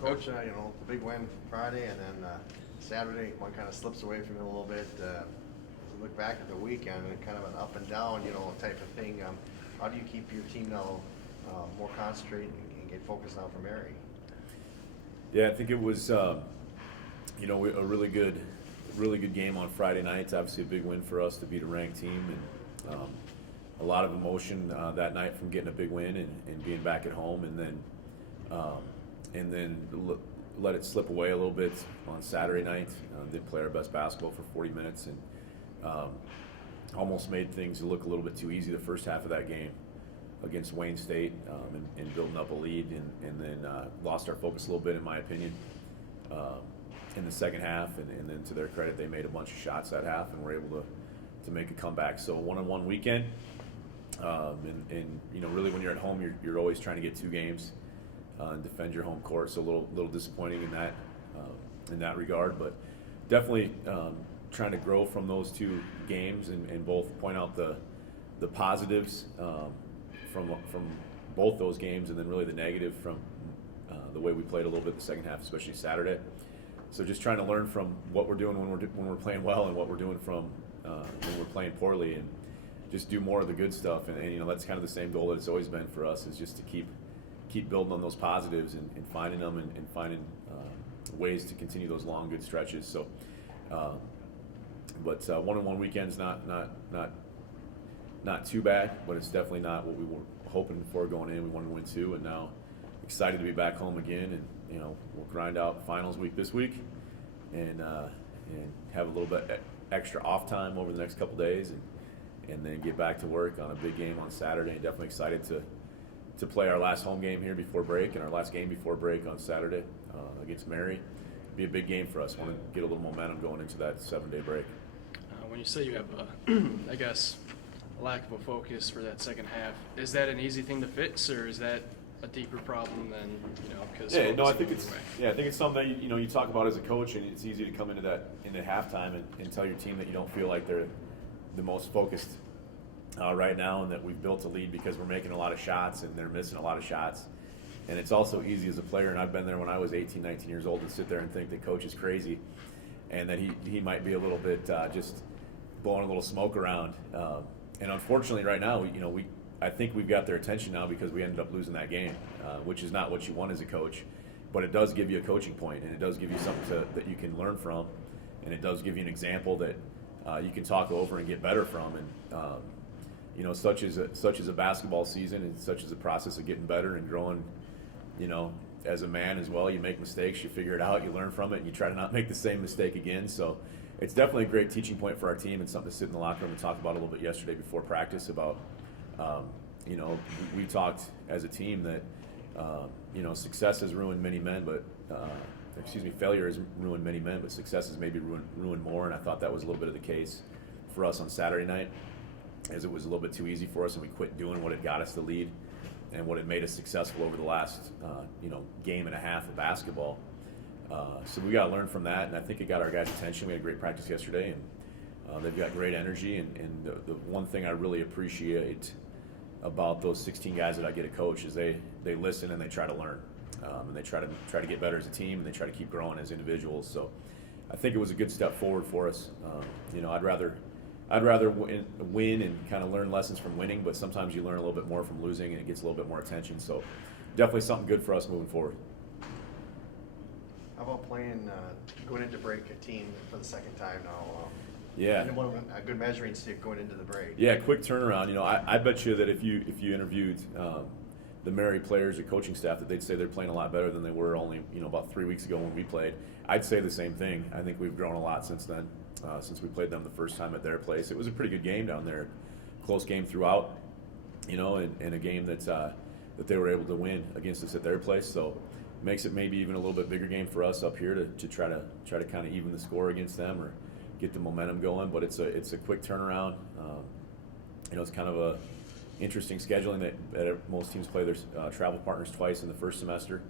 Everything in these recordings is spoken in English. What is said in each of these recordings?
Coach, the big win Friday, and then Saturday, one kind of slips away from you a little bit. As we look back at the weekend, and kind of an up and down, type of thing. How do you keep your team now more concentrated and get focused now for Mary? Yeah, I think it was, a really good game on Friday night. It's obviously a big win for us to beat a ranked team, and a lot of emotion that night from getting a big win and being back at home, and then let it slip away a little bit on Saturday night. Did play our best basketball for 40 minutes and almost made things look a little bit too easy the first half of that game against Wayne State and building up a lead, and then lost our focus a little bit, in my opinion, in the second half. And then to their credit, they made a bunch of shots that half and were able to make a comeback. So one-on-one weekend, and really when you're at home, you're always trying to get two games and defend your home court. So a little disappointing in that regard, but definitely trying to grow from those two games and both point out the positives from both those games, and then really the negative from the way we played a little bit the second half, especially Saturday. So just trying to learn from what we're doing when we're playing well and what we're doing from when we're playing poorly, and just do more of the good stuff. And that's kind of the same goal that it's always been for us, is just to keep building on those positives and finding them and finding ways to continue those long good stretches. So, but one-on-one weekend's not too bad, but it's definitely not what we were hoping for going in. We wanted to win two, and now excited to be back home again, and we'll grind out finals week this week, and have a little bit extra off time over the next couple days, and then get back to work on a big game on Saturday. And definitely excited to play our last home game here before break, and our last game before break on Saturday against Mary. Be a big game for us. Want to get a little momentum going into that 7-day break. When you say you have, I guess, a lack of a focus for that second half, is that an easy thing to fix, or is that a deeper problem than because I think it's something that you talk about as a coach, and it's easy to come into halftime and tell your team that you don't feel like they're the most focused right now, and that we've built a lead because we're making a lot of shots and they're missing a lot of shots. And it's also easy as a player, and I've been there when I was 18, 19 years old, to sit there and think that coach is crazy and that he might be a little bit just blowing a little smoke around. And unfortunately right now, I think we've got their attention now because we ended up losing that game, which is not what you want as a coach. But it does give you a coaching point, and it does give you something that you can learn from, and it does give you an example that you can talk over and get better from. And such is a basketball season, and such is a process of getting better and growing. As a man as well, you make mistakes, you figure it out, you learn from it, and you try to not make the same mistake again. So it's definitely a great teaching point for our team, and something to sit in the locker room and talk about a little bit yesterday before practice about, we talked as a team that, success has ruined many men, but, failure has ruined many men, but success has maybe ruined more. And I thought that was a little bit of the case for us on Saturday night, as it was a little bit too easy for us, and we quit doing what had got us the lead and what had made us successful over the last, game and a half of basketball. So we got to learn from that, and I think it got our guys' attention. We had a great practice yesterday, and they've got great energy. And the one thing I really appreciate about those 16 guys that I get to coach is they listen and they try to learn, and they try to get better as a team, and they try to keep growing as individuals. So I think it was a good step forward for us. I'd rather win and kind of learn lessons from winning, but sometimes you learn a little bit more from losing, and it gets a little bit more attention. So definitely something good for us moving forward. How about going into break a team for the second time now? Yeah. And a good measuring stick going into the break. Yeah, quick turnaround. I bet you that if you interviewed the Mary players or coaching staff, that they'd say they're playing a lot better than they were only about 3 weeks ago when we played. I'd say the same thing. I think we've grown a lot since then. Since we played them the first time at their place. It was a pretty good game down there, close game throughout, and a game that they were able to win against us at their place. So makes it maybe even a little bit bigger game for us up here to try to kind of even the score against them or get the momentum going. But it's a quick turnaround. It's kind of a interesting scheduling that most teams play their travel partners twice in the first semester,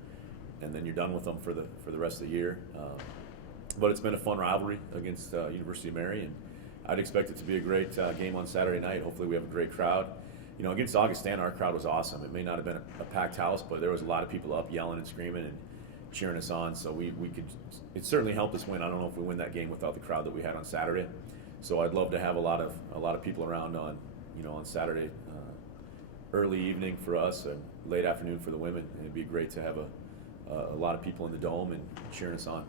and then you're done with them for the rest of the year. But it's been a fun rivalry against University of Mary, and I'd expect it to be a great game on Saturday night. Hopefully we have a great crowd. Against Augustana, our crowd was awesome. It may not have been a packed house, but there was a lot of people up yelling and screaming and cheering us on. So we could, it certainly helped us win. I don't know if we win that game without the crowd that we had on Saturday. So I'd love to have a lot of people around on, on Saturday, early evening for us and late afternoon for the women. And it'd be great to have a lot of people in the dome and cheering us on.